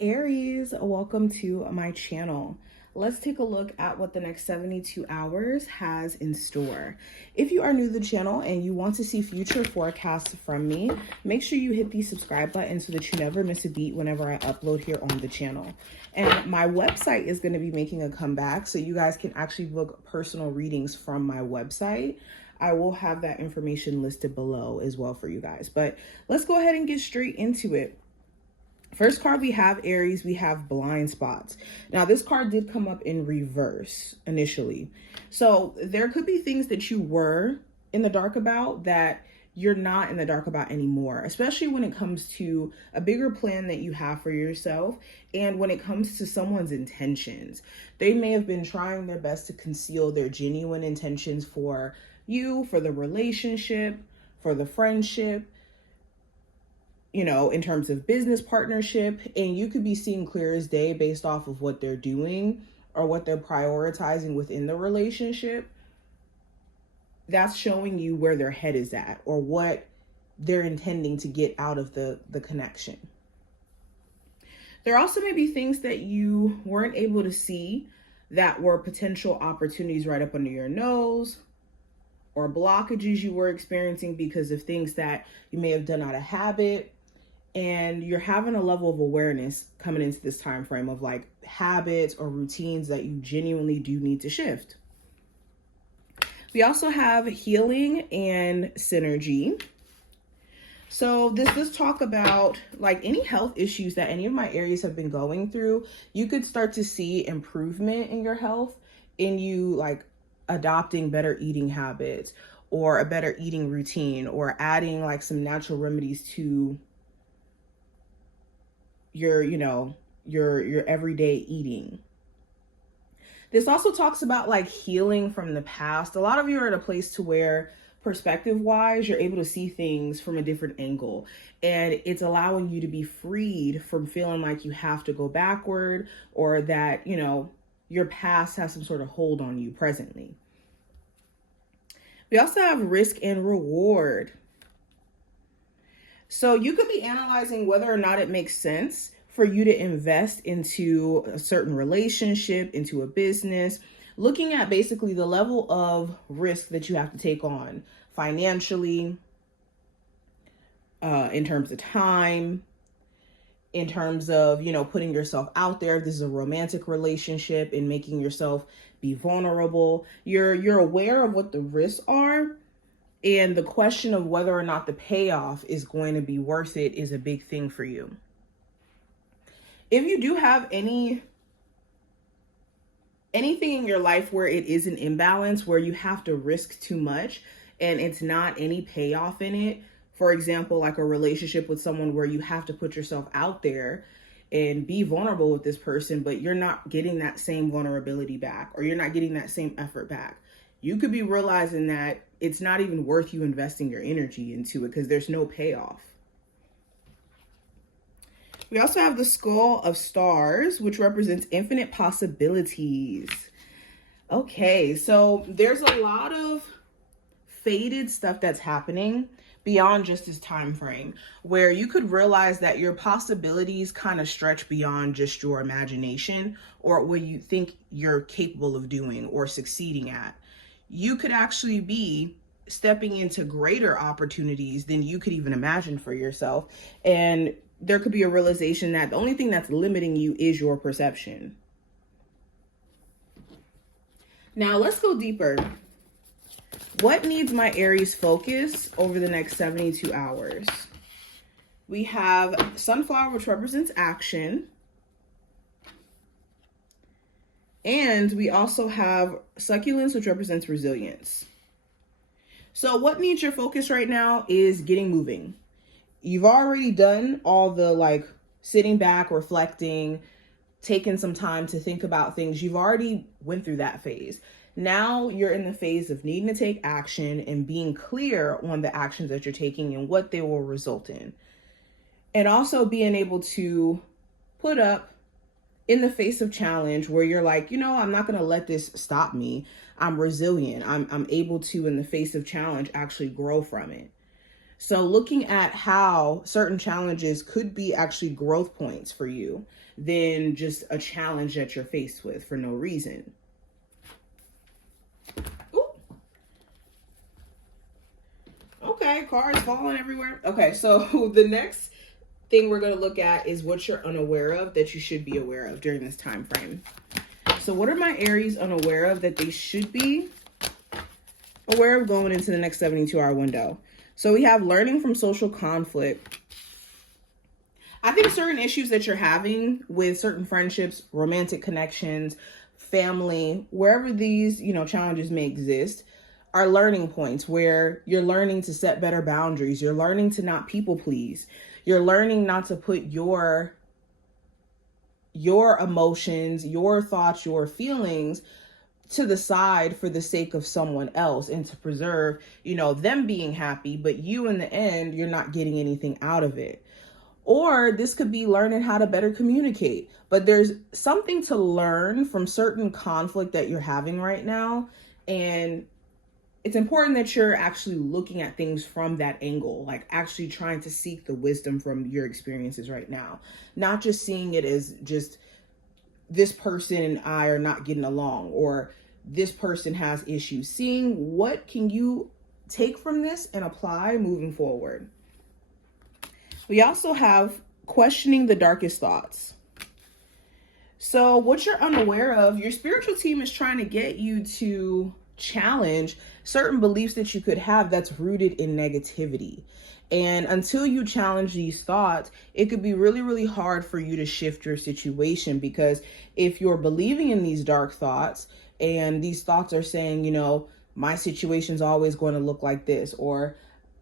Aries, welcome to my channel. Let's take a look at what the next 72 hours has in store. If you are new to the channel and you want to see future forecasts from me, make sure you hit the subscribe button so that you never miss a beat whenever I upload here on the channel. And my website is going to be making a comeback, so you guys can actually book personal readings from my website. I will have that information listed below as well for you guys. But let's go ahead and get straight into it. First card we have, Aries, we have blind spots. Now, this card did come up in reverse initially. So there could be things that you were in the dark about that you're not in the dark about anymore, especially when it comes to a bigger plan that you have for yourself and when it comes to someone's intentions. They may have been trying their best to conceal their genuine intentions for you, for the relationship, for the friendship, in terms of business partnership, and you could be seeing clear as day based off of what they're doing or what they're prioritizing within the relationship. That's showing you where their head is at or what they're intending to get out of the connection. There also may be things that you weren't able to see that were potential opportunities right up under your nose, or blockages you were experiencing because of things that you may have done out of habit. And you're having a level of awareness coming into this time frame of like habits or routines that you genuinely do need to shift. We also have healing and synergy. So this does talk about like any health issues that any of my Aries have been going through. You could start to see improvement in your health in you like adopting better eating habits or a better eating routine or adding like some natural remedies to your everyday eating. This also talks about like healing from the past. A lot of you are at a place to where perspective wise, you're able to see things from a different angle, and it's allowing you to be freed from feeling like you have to go backward or that, your past has some sort of hold on you presently. We also have risk and reward. So you could be analyzing whether or not it makes sense for you to invest into a certain relationship, into a business, looking at basically the level of risk that you have to take on financially, in terms of time, in terms of, putting yourself out there. If this is a romantic relationship and making yourself be vulnerable. You're aware of what the risks are. And the question of whether or not the payoff is going to be worth it is a big thing for you. If you do have anything in your life where it is an imbalance, where you have to risk too much and it's not any payoff in it, for example, like a relationship with someone where you have to put yourself out there and be vulnerable with this person, but you're not getting that same vulnerability back or you're not getting that same effort back. You could be realizing that it's not even worth you investing your energy into it because there's no payoff. We also have the Skull of Stars, which represents infinite possibilities. Okay, so there's a lot of faded stuff that's happening beyond just this time frame, where you could realize that your possibilities kind of stretch beyond just your imagination or what you think you're capable of doing or succeeding at. You could actually be stepping into greater opportunities than you could even imagine for yourself. And there could be a realization that the only thing that's limiting you is your perception. Now let's go deeper. What needs my Aries focus over the next 72 hours? We have Sunflower, which represents action. And we also have Succulents, which represents resilience. So what needs your focus right now is getting moving. You've already done all the like sitting back, reflecting, taking some time to think about things. You've already went through that phase. Now you're in the phase of needing to take action and being clear on the actions that you're taking and what they will result in. And also being able to put up in the face of challenge where you're like, I'm not going to let this stop me. I'm resilient. I'm able to, in the face of challenge, actually grow from it. So looking at how certain challenges could be actually growth points for you than just a challenge that you're faced with for no reason. Ooh. Okay, cards falling everywhere. Okay, so the next thing we're going to look at is what you're unaware of that you should be aware of during this time frame. So what are my Aries unaware of that they should be aware of going into the next 72-hour window? So we have learning from social conflict. I think certain issues that you're having with certain friendships, romantic connections, family, wherever these, challenges may exist, are learning points where you're learning to set better boundaries. You're learning to not people please. You're learning not to put your emotions, your thoughts, your feelings to the side for the sake of someone else and to preserve, them being happy, but you in the end, you're not getting anything out of it. Or this could be learning how to better communicate. But there's something to learn from certain conflict that you're having right now. And it's important that you're actually looking at things from that angle, like actually trying to seek the wisdom from your experiences right now. Not just seeing it as just this person and I are not getting along, or this person has issues. Seeing what can you take from this and apply moving forward. We also have questioning the darkest thoughts. So what you're unaware of, your spiritual team is trying to get you to challenge certain beliefs that you could have that's rooted in negativity. And until you challenge these thoughts, it could be really, really hard for you to shift your situation, because if you're believing in these dark thoughts and these thoughts are saying, my situation's always going to look like this, or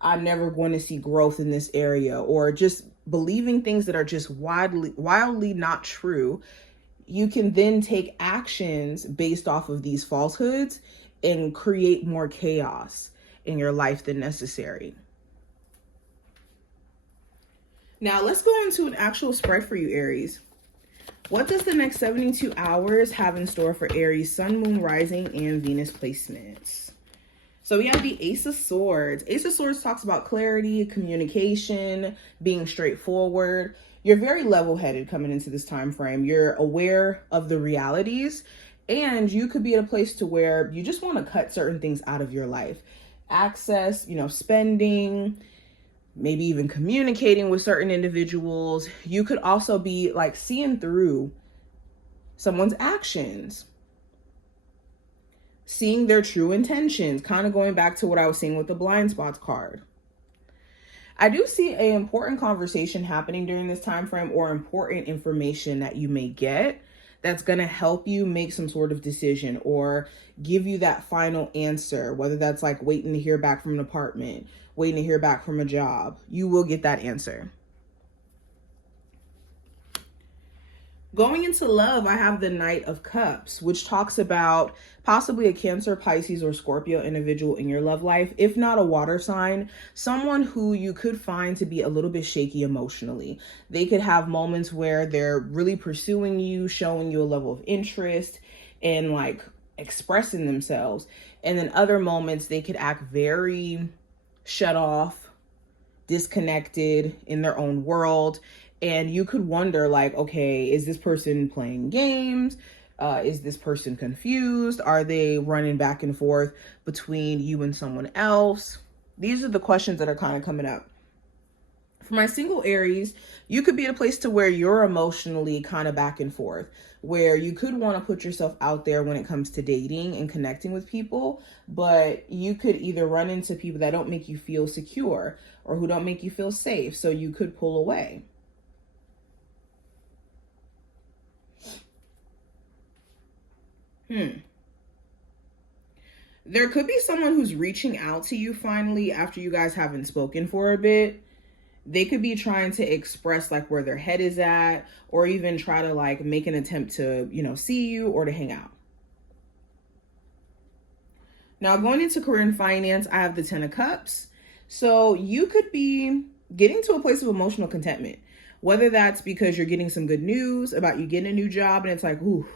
I'm never going to see growth in this area, or just believing things that are just wildly not true, you can then take actions based off of these falsehoods and create more chaos in your life than necessary. Now let's go into an actual spread for you, Aries. What does the next 72 hours have in store for Aries, Sun, Moon, Rising, and Venus placements? So we have the Ace of Swords. Ace of Swords talks about clarity, communication, being straightforward. You're very level-headed coming into this time frame. You're aware of the realities, and you could be at a place to where you just want to cut certain things out of your life. Access, spending, maybe even communicating with certain individuals. You could also be like seeing through someone's actions, seeing their true intentions, kind of going back to what I was saying with the blind spots card. I do see an important conversation happening during this time frame, or important information that you may get that's going to help you make some sort of decision or give you that final answer, whether that's like waiting to hear back from an apartment, waiting to hear back from a job. You will get that answer. Going into love, I have the Knight of Cups, which talks about possibly a Cancer, Pisces, or Scorpio individual in your love life, if not a water sign, someone who you could find to be a little bit shaky emotionally. They could have moments where they're really pursuing you, showing you a level of interest, and like expressing themselves. And then other moments, they could act very shut off, disconnected in their own world. And you could wonder, like, okay, is this person playing games? Is this person confused? Are they running back and forth between you and someone else? These are the questions that are kind of coming up. For my single Aries, you could be at a place to where you're emotionally kind of back and forth, where you could want to put yourself out there when it comes to dating and connecting with people, but you could either run into people that don't make you feel secure or who don't make you feel safe, so you could pull away. There could be someone who's reaching out to you finally after you guys haven't spoken for a bit. They could be trying to express like where their head is at, or even try to like make an attempt to, see you or to hang out. Now going into career and finance, I have the 10 of Cups. So you could be getting to a place of emotional contentment, whether that's because you're getting some good news about you getting a new job and it's like, ooh,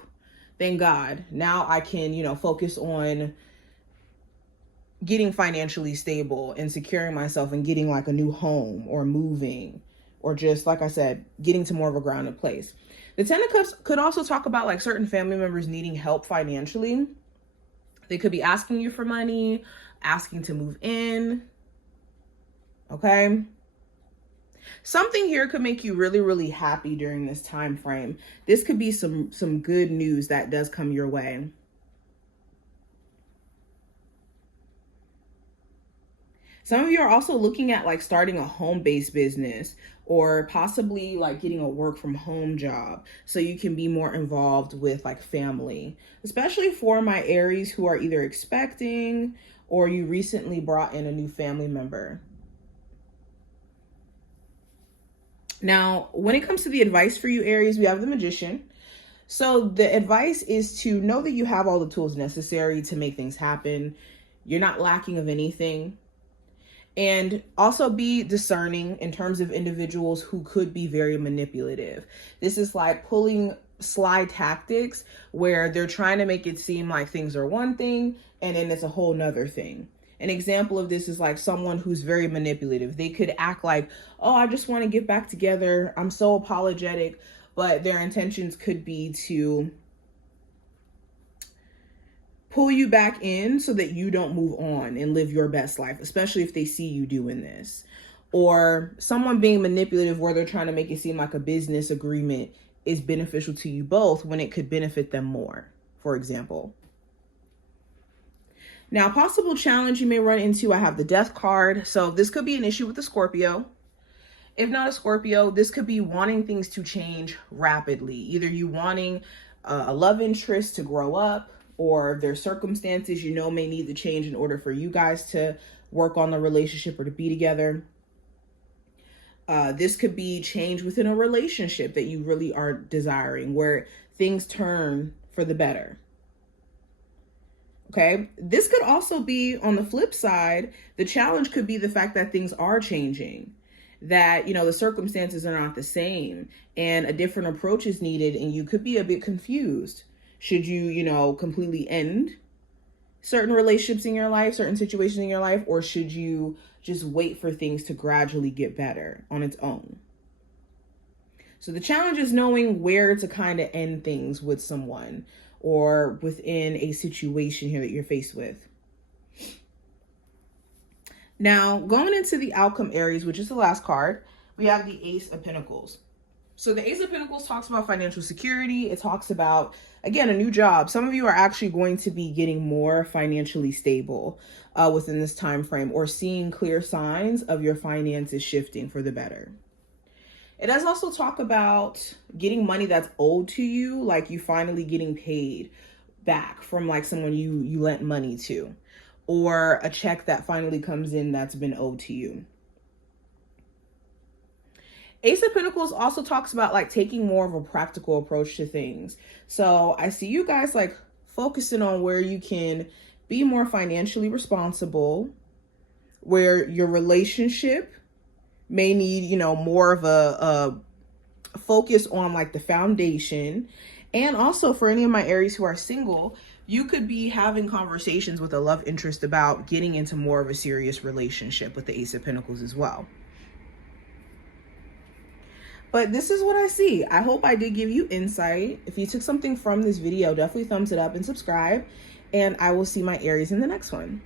thank God. Now I can, focus on getting financially stable and securing myself and getting like a new home or moving, or just like I said, getting to more of a grounded place. The Ten of Cups could also talk about like certain family members needing help financially. They could be asking you for money, asking to move in. Okay. Something here could make you really, really happy during this time frame. This could be some good news that does come your way. Some of you are also looking at like starting a home-based business, or possibly like getting a work from home job so you can be more involved with like family, especially for my Aries who are either expecting or you recently brought in a new family member. Now, when it comes to the advice for you, Aries, we have the Magician. So the advice is to know that you have all the tools necessary to make things happen. You're not lacking of anything. And also be discerning in terms of individuals who could be very manipulative. This is like pulling sly tactics where they're trying to make it seem like things are one thing and then it's a whole nother thing. An example of this is like someone who's very manipulative. They could act like, oh, I just want to get back together. I'm so apologetic. But their intentions could be to pull you back in so that you don't move on and live your best life, especially if they see you doing this. Or someone being manipulative where they're trying to make it seem like a business agreement is beneficial to you both when it could benefit them more, for example. Now, possible challenge you may run into, I have the Death card. So this could be an issue with the Scorpio. If not a Scorpio, this could be wanting things to change rapidly. Either you wanting a love interest to grow up, or their circumstances you know may need to change in order for you guys to work on the relationship or to be together. This could be change within a relationship that you really are desiring, where things turn for the better. Okay, this could also be on the flip side. The challenge could be the fact that things are changing, that, you know, the circumstances are not the same and a different approach is needed, and you could be a bit confused. Should you, you know, completely end certain relationships in your life, certain situations in your life, or should you just wait for things to gradually get better on its own? So the challenge is knowing where to kind of end things with someone or within a situation here that you're faced with. Now, going into the outcome, Aries, which is the last card, we have the Ace of Pentacles. So the Ace of Pentacles talks about financial security. It talks about, again, a new job. Some of you are actually going to be getting more financially stable within this time frame, or seeing clear signs of your finances shifting for the better. It does also talk about getting money that's owed to you, like you finally getting paid back from like someone you lent money to, or a check that finally comes in that's been owed to you. Ace of Pentacles also talks about like taking more of a practical approach to things. So I see you guys like focusing on where you can be more financially responsible, where your relationship may need, you know, more of a focus on like the foundation. And also for any of my Aries who are single, you could be having conversations with a love interest about getting into more of a serious relationship with the Ace of Pentacles as well. But this is what I see. I hope I did give you insight. If you took something from this video, definitely thumbs it up and subscribe. And I will see my Aries in the next one.